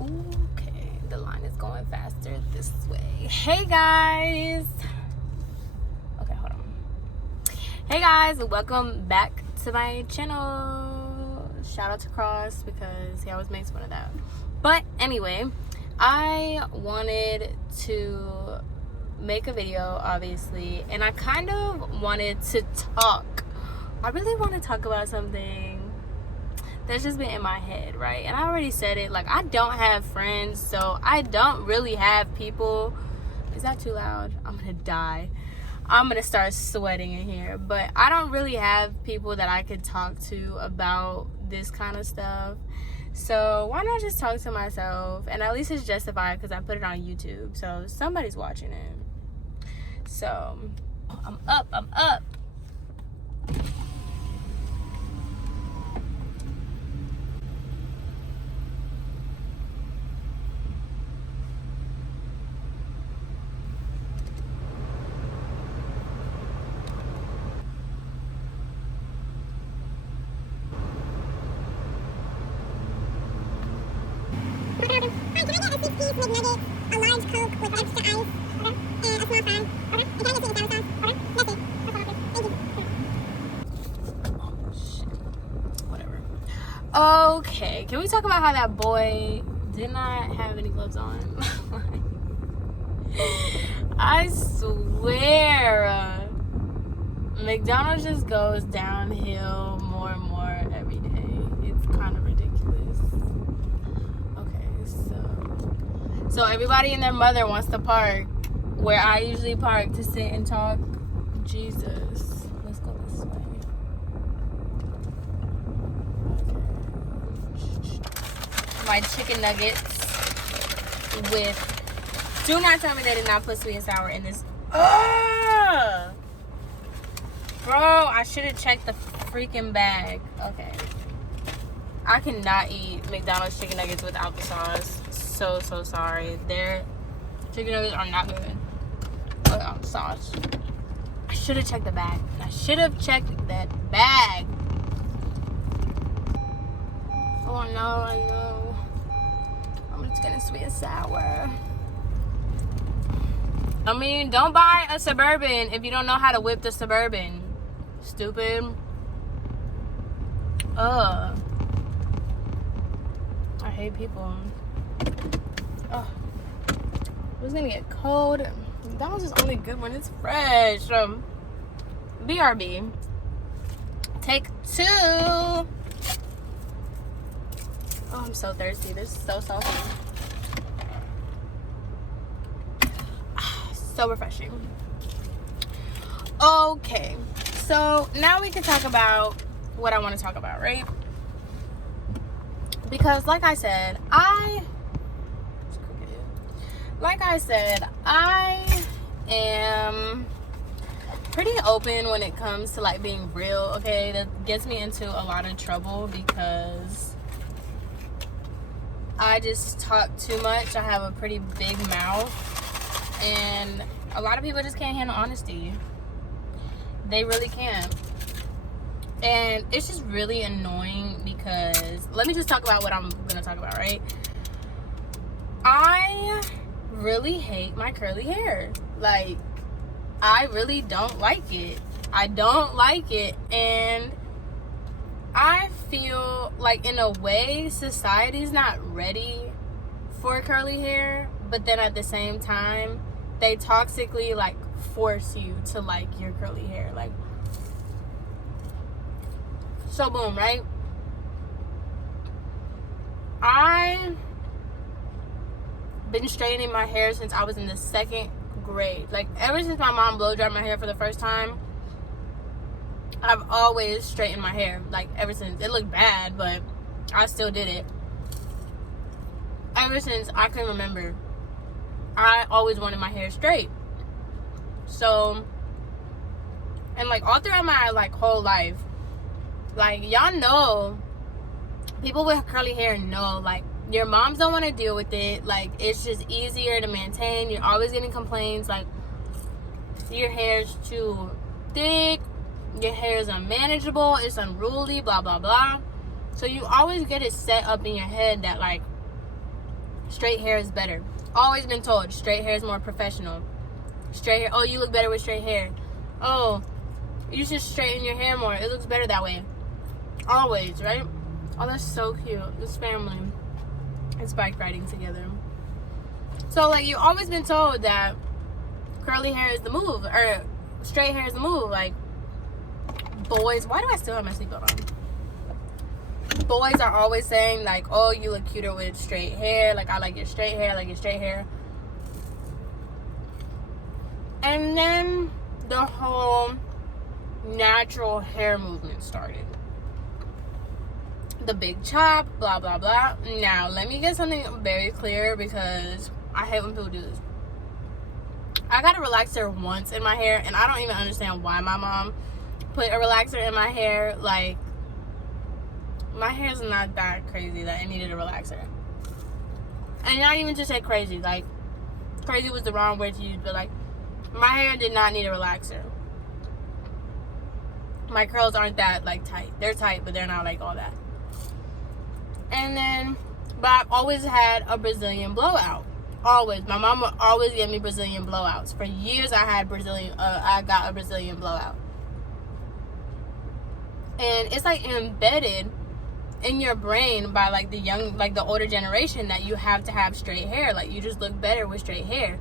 Okay, the line is going faster this way. Hey guys. Okay, hold on. Hey guys, welcome back to my channel. Shout out to Cross because he always makes fun of that. But anyway, I wanted to make a video, obviously, and I kind of wanted to talk. I really want to talk about something that's just been in my head, right? And I already said it, like, I don't have friends, so I don't really have people. Is that too loud? I'm gonna die. I'm gonna start sweating in here. But I don't really have people that I could talk to about this kind of stuff. So why not just talk to myself? And at least it's justified because I put it on YouTube, so somebody's watching it. So I'm up. McNugget, a large Coke with extra ice, and a small fry. And can I get sweet and sour sauce? That's it. That's all. Thank you. Oh, shit. Whatever. Okay, can we talk about how that boy did not have any gloves on? I swear, McDonald's just goes downhill more and more every day. It's kind of ridiculous. So everybody and their mother wants to park where I usually park to sit and talk. Jesus. Let's go this way. Okay. My chicken nuggets with... Do not tell me they did not put sweet and sour in this. Ugh! Bro, I should have checked the freaking bag. Okay. I cannot eat McDonald's chicken nuggets without the sauce. So sorry. Their chicken nuggets are not good without sauce. I should have checked the bag. I should have checked that bag. Oh, I know. I'm just getting sweet and sour. I mean, don't buy a Suburban if you don't know how to whip the Suburban. Stupid. I hate people. Oh, it's gonna get cold. McDonald's is only good when it's fresh. BRB. Take 2. Oh, I'm so thirsty. This is so salty. So refreshing. Okay, so now we can talk about what I want to talk about, right? Because like I said, I am pretty open when it comes to like being real, okay? That gets me into a lot of trouble because I just talk too much. I have a pretty big mouth, and a lot of people just can't handle honesty. They really can't. And it's just really annoying because, let me just talk about what I'm gonna talk about, right? I really hate my curly hair. Like, I really don't like it. I don't like it. And I feel like, in a way, society's not ready for curly hair. But then at the same time, they toxically, like, force you to like your curly hair. Like, so boom, right? I've been straightening my hair since I was in the 2nd grade. Like, ever since my mom blow dried my hair for the first time, I've always straightened my hair. Like, ever since. It looked bad, but I still did it. Ever since I can remember, I always wanted my hair straight. So, and like all throughout my like whole life, like, y'all know, people with curly hair know, like, your moms don't want to deal with it. Like, it's just easier to maintain. You're always getting complaints like your hair's too thick, your hair is unmanageable, it's unruly, blah blah blah. So you always get it set up in your head that like straight hair is better. Always been told straight hair is more professional. Straight hair, oh, you look better with straight hair. Oh, you should straighten your hair more. It looks better that way. Always, right? Oh, that's so cute. This family is bike riding together. So, like, you've always been told that curly hair is the move, or straight hair is the move. Like, boys, why do I still have my seatbelt on? Boys are always saying, like, oh, you look cuter with straight hair. Like, I like your straight hair. I like your straight hair. And then the whole natural hair movement started. The big chop, blah, blah, blah. Now, let me get something very clear because I hate when people do this. I got a relaxer once in my hair, and I don't even understand why my mom put a relaxer in my hair. Like, my hair's not that crazy that I needed a relaxer. And not even to say crazy. Like, crazy was the wrong word to use, but, like, my hair did not need a relaxer. My curls aren't that, like, tight. They're tight, but they're not, like, all that. And then, but I've always had a Brazilian blowout. Always. My mom would always give me Brazilian blowouts. For years, I got a Brazilian blowout. And it's, like, embedded in your brain by, like, the older generation that you have to have straight hair. Like, you just look better with straight hair.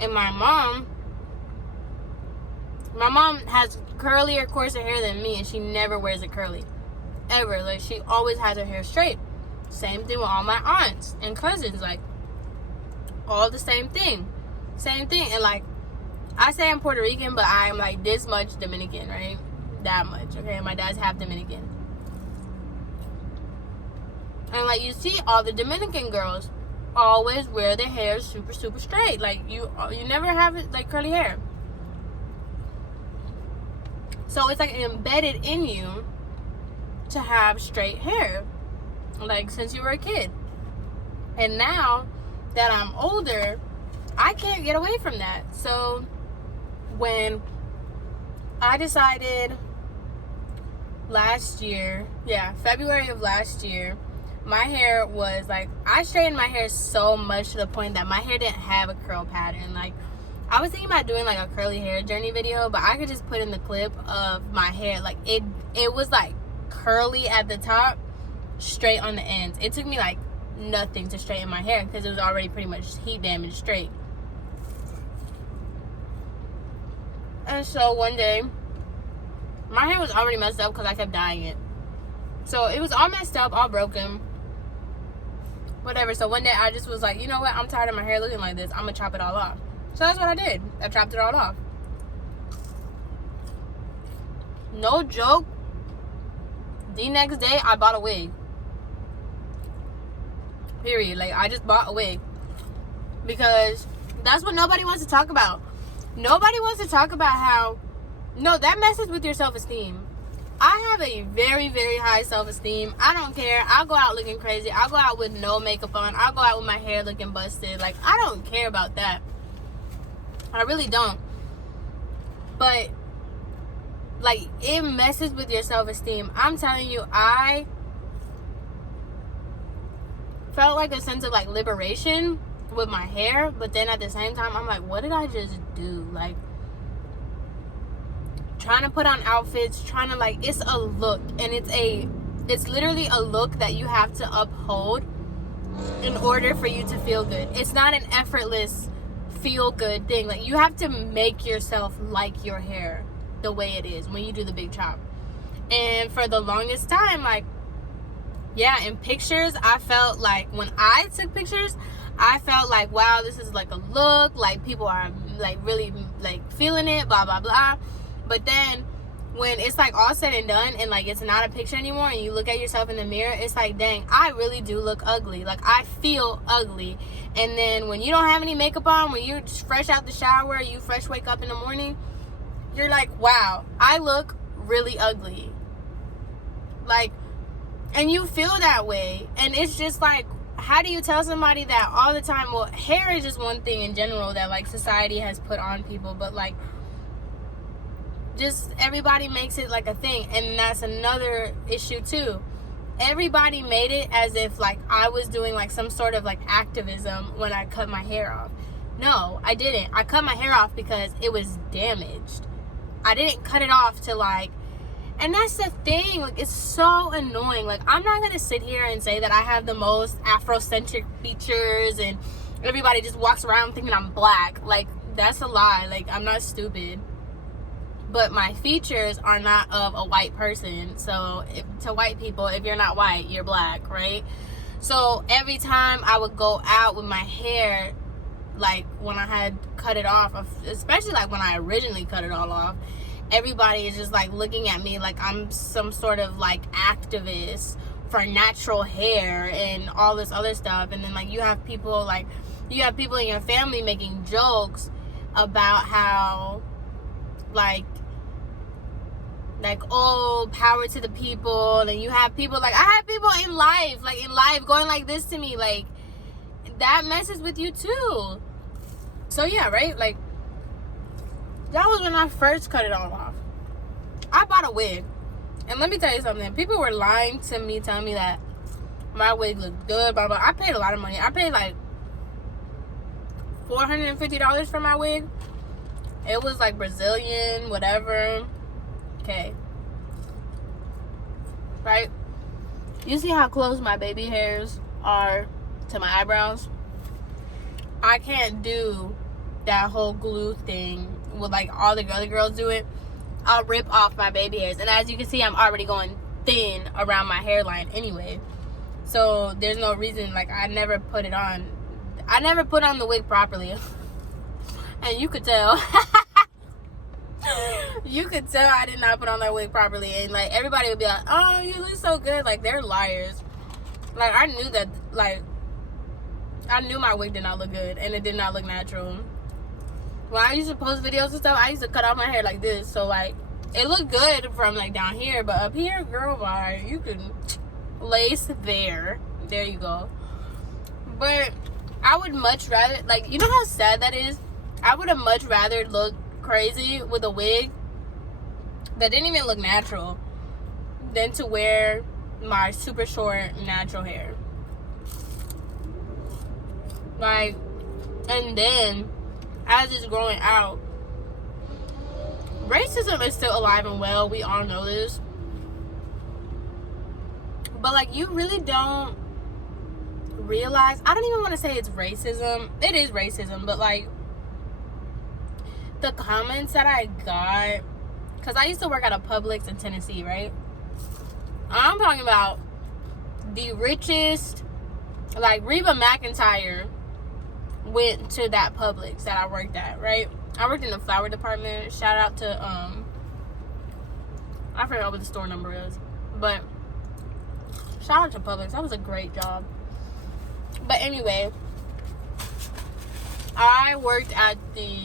And my mom has curlier, coarser hair than me, and she never wears it curly. Ever. Like, she always has her hair straight. Same thing with all my aunts and cousins. Like, all the same thing. Same thing. And, like, I say I'm Puerto Rican, but I'm, like, this much Dominican, right? That much, okay? My dad's half Dominican. And, like, you see all the Dominican girls always wear their hair super, super straight. Like, you never have it, like, curly hair. So, it's, like, embedded in you to have straight hair, like, since you were a kid. And now that I'm older, I can't get away from that. So when I decided last year, February of last year, my hair was like, I straightened my hair so much to the point that my hair didn't have a curl pattern. Like, I was thinking about doing like a curly hair journey video, but I could just put in the clip of my hair. Like, it was like curly at the top, straight on the ends. It took me like nothing to straighten my hair because it was already pretty much heat damaged straight. And so one day, my hair was already messed up because I kept dyeing it. So it was all messed up, all broken, whatever. So one day I just was like, you know what, I'm tired of my hair looking like this. I'm gonna chop it all off. So that's what I did. I chopped it all off. No joke. The next day, I bought a wig. Period. Like, I just bought a wig. Because that's what nobody wants to talk about. Nobody wants to talk about how... No, that messes with your self-esteem. I have a very, very high self-esteem. I don't care. I'll go out looking crazy. I'll go out with no makeup on. I'll go out with my hair looking busted. Like, I don't care about that. I really don't. But... like, it messes with your self-esteem. I'm telling you, I felt like a sense of, like, liberation with my hair. But then at the same time, I'm like, what did I just do? Like, trying to put on outfits, trying to, like, it's a look. And it's literally a look that you have to uphold in order for you to feel good. It's not an effortless feel-good thing. Like, you have to make yourself like your hair the way it is when you do the big chop. And for the longest time, like, yeah, in pictures, I felt like when I took pictures, I felt like, wow, this is like a look, like people are like really like feeling it, blah blah blah. But then when it's like all said and done and like it's not a picture anymore and you look at yourself in the mirror, it's like, dang, I really do look ugly. Like, I feel ugly. And then when you don't have any makeup on, when you're just fresh out the shower, you fresh wake up in the morning, you're like, wow, I look really ugly. Like, and you feel that way. And it's just like, how do you tell somebody that all the time? Well, hair is just one thing in general that, like, society has put on people. But, like, just everybody makes it, like, a thing. And that's another issue, too. everybody made it as if like I was doing like some sort of like activism when I cut my hair off. No, I didn't. I cut my hair off because it was damaged. I didn't cut it off to like, and that's the thing, like it's so annoying. Like I'm not gonna sit here and say that I have the most Afrocentric features and everybody just walks around thinking I'm black. Like that's a lie. Like I'm not stupid. But my features are not of a white person. So to white people, if you're not white, you're black, right? So every time I would go out with my hair, like when I had cut it off, especially like when I originally cut it all off, everybody is just like looking at me like I'm some sort of like activist for natural hair and all this other stuff. And then like you have people in your family making jokes about how like oh, power to the people. And you have people like, I have people in life going like this to me. Like that messes with you too. So yeah, right? Like that was when I first cut it all off. I bought a wig, and let me tell you something, people were lying to me, telling me that my wig looked good, blah blah. I paid a lot of money. I paid like $450 for my wig. It was like Brazilian, whatever. Okay. Right? You see how close my baby hairs are to my eyebrows? I can't do that whole glue thing with like all the other girls do it. I'll rip off my baby hairs. And as you can see, I'm already going thin around my hairline anyway. So there's no reason, like I never put it on. I never put on the wig properly. And you could tell. You could tell I did not put on that wig properly. And like everybody would be like, oh, you look so good. Like they're liars. Like I knew that, like I knew my wig did not look good and it did not look natural. When I used to post videos and stuff, I used to cut off my hair like this. So like it looked good from like down here, but up here, girl, bye. You can lace there. There you go. But I would much rather, like, you know how sad that is? I would have much rather look crazy with a wig that didn't even look natural than to wear my super short natural hair. Like, and then as it's growing out, racism is still alive and well. We all know this. But like, you really don't realize, I don't even want to say it's racism. It is racism, but like the comments that I got, because I used to work at a Publix in Tennessee, right? I'm talking about the richest, like Reba McEntire went to that Publix that I worked at, right? I worked in the flower department. Shout out to I forgot what the store number is, but shout out to Publix. That was a great job. But anyway, I worked at the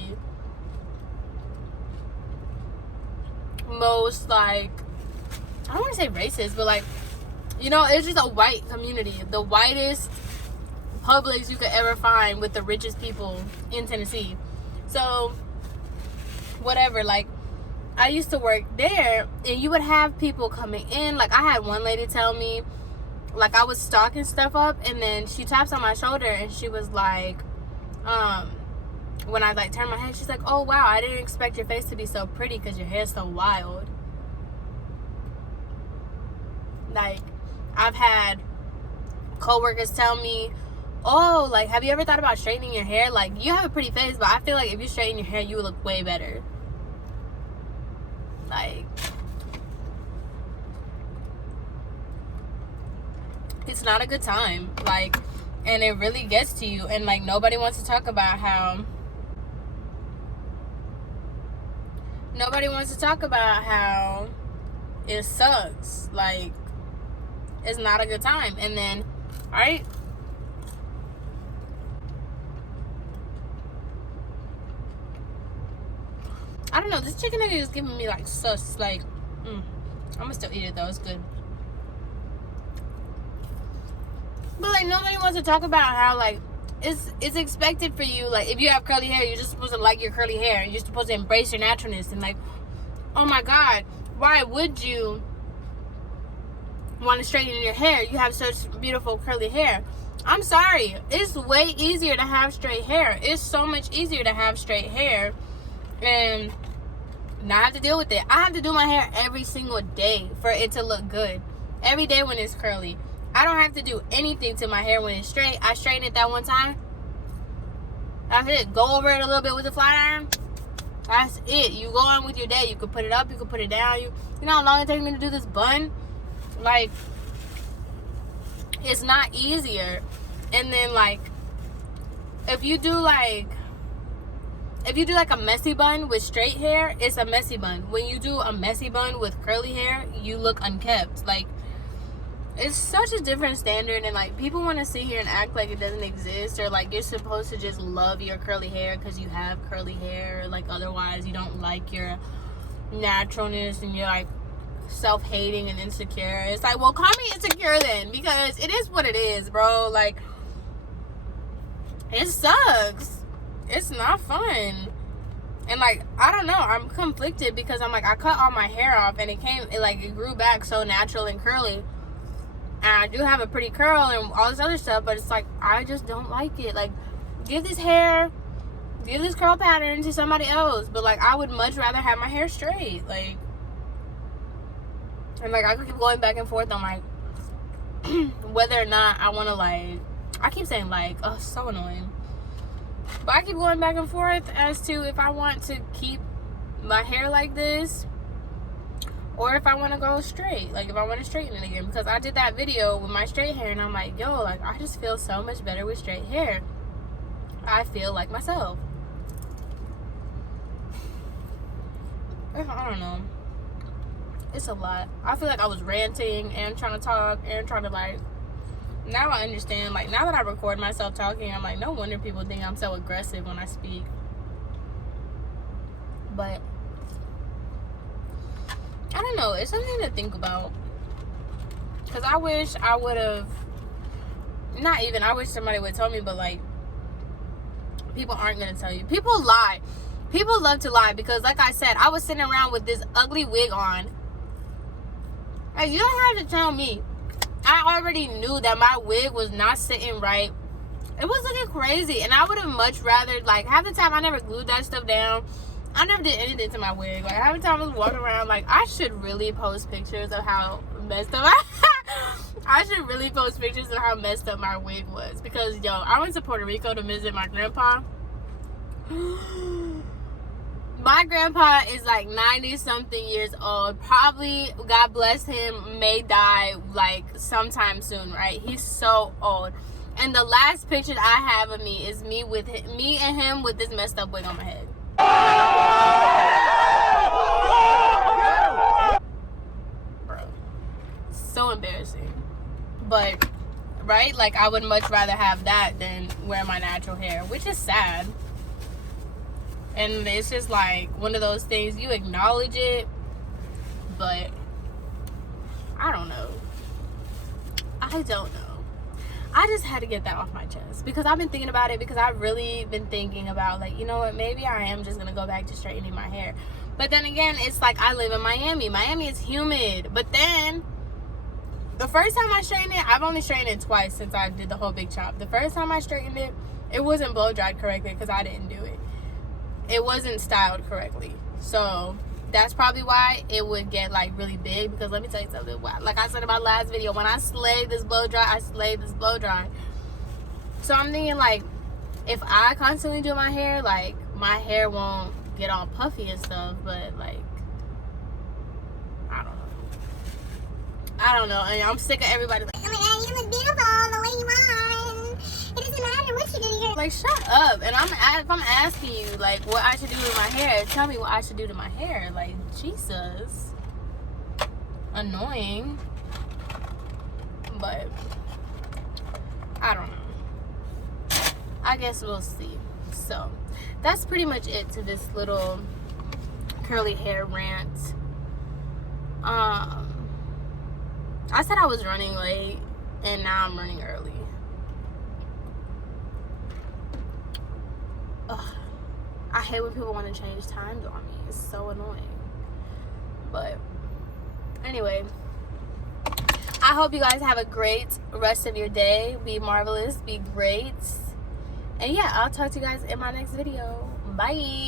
most, like, I don't want to say racist, but like, you know, it's just a white community. The whitest Publix you could ever find with the richest people in Tennessee. So whatever, like I used to work there, and you would have people coming in. Like I had one lady tell me, like I was stocking stuff up, and then she taps on my shoulder and she was like, when I like turned my head, she's like, oh wow, I didn't expect your face to be so pretty because your hair's so wild. Like I've had coworkers tell me, oh, like, have you ever thought about straightening your hair? Like, you have a pretty face, but I feel like if you straighten your hair, you would look way better. Like, it's not a good time. Like, and it really gets to you. And, like, nobody wants to talk about how it sucks. Like, it's not a good time. And then, alright, I don't know, this chicken nugget is giving me like sus. Like, I'm gonna still eat it though, it's good. But like, nobody wants to talk about how like it's expected for you, like if you have curly hair, you're just supposed to like your curly hair. You're supposed to embrace your naturalness. And like, oh my god, why would you want to straighten your hair. You have such beautiful curly hair. I'm sorry. It's way easier to have straight hair. It's so much easier to have straight hair and not have to deal with it. I have to do my hair every single day for it to look good. Every day when it's curly. I don't have to do anything to my hair when it's straight. I straighten it that one time. That's it. Go over it a little bit with the flat iron. That's it. You go on with your day. You can put it up. You can put it down. You know how long it takes me to do this bun? Like, it's not easier. And then, like, if you do like a messy bun with straight hair, it's a messy bun. When you do a messy bun with curly hair, you look unkept. Like, it's such a different standard, and like people want to sit here and act like it doesn't exist, or like you're supposed to just love your curly hair because you have curly hair, like otherwise you don't like your naturalness and you're like self-hating and insecure. It's like, well, call me insecure then, because it is what it is, bro. Like, it sucks. It's not fun. And like, I don't know, I'm conflicted because I'm like, I cut all my hair off and it grew back so natural and curly. And I do have a pretty curl and all this other stuff, but it's like, I just don't like it. Like, give this curl pattern to somebody else. But like, I would much rather have my hair straight. Like, and like, I could keep going back and forth on like whether or not I want to, like, I keep saying like, oh, so annoying. But I keep going back and forth as to if I want to keep my hair like this or if I want to go straight. Like, if I want to straighten it again. Because I did that video with my straight hair and I'm like, yo, like, I just feel so much better with straight hair. I feel like myself. I don't know. It's a lot. I feel like I was ranting and trying to talk and trying to, like, now I understand. Like, now that I record myself talking, I'm like, no wonder people think I'm so aggressive when I speak. But I don't know. It's something to think about. Because I wish I would have, I wish somebody would tell me, but like, people aren't going to tell you. People lie. People love to lie because, like I said, I was sitting around with this ugly wig on. Like, you don't have to tell me. I already knew that my wig was not sitting right. It was looking crazy. And I would have much rather, like, half the time I never glued that stuff down. I never did anything to my wig. Like, half the time I was walking around, like, I should really post pictures of how messed up I should really post pictures of how messed up my wig was. Because, yo, I went to Puerto Rico to visit my grandpa. My grandpa is like 90-something years old. Probably, God bless him, may die like sometime soon, right? He's so old. And the last picture I have of me is me and him with this messed up wig on my head. Bro. So embarrassing. But, right? Like, I would much rather have that than wear my natural hair, which is sad. And it's just like one of those things, you acknowledge it, but I don't know. I just had to get that off my chest because I've been thinking about it, because I've really been thinking about, like, you know what, maybe I am just going to go back to straightening my hair. But then again, it's like I live in Miami. Miami is humid. But then the first time I straightened it, I've only straightened it twice since I did the whole big chop. The first time I straightened it, it wasn't blow dried correctly because I didn't do it. It wasn't styled correctly. So that's probably why it would get like really big, because let me tell you something. Like I said in my last video, when I slayed this blow dry, I slayed this blow dry. So I'm thinking, like, if I constantly do my hair, like, my hair won't get all puffy and stuff. But like, I don't know. And I'm sick of everybody like, oh my god, you look beautiful the way you are. It doesn't matter what you do to your, like, shut up. And if I'm asking you, like, what I should do to my hair, tell me what I should do to my hair. Like, Jesus. Annoying. But I don't know. I guess we'll see. So that's pretty much it to this little curly hair rant. I said I was running late, and now I'm running early. Ugh. I hate when people want to change times on me. It's so annoying. But anyway, I I hope you guys have a great rest of your day. Be marvelous. Be great. And yeah, I'll talk to you guys in my next video. Bye.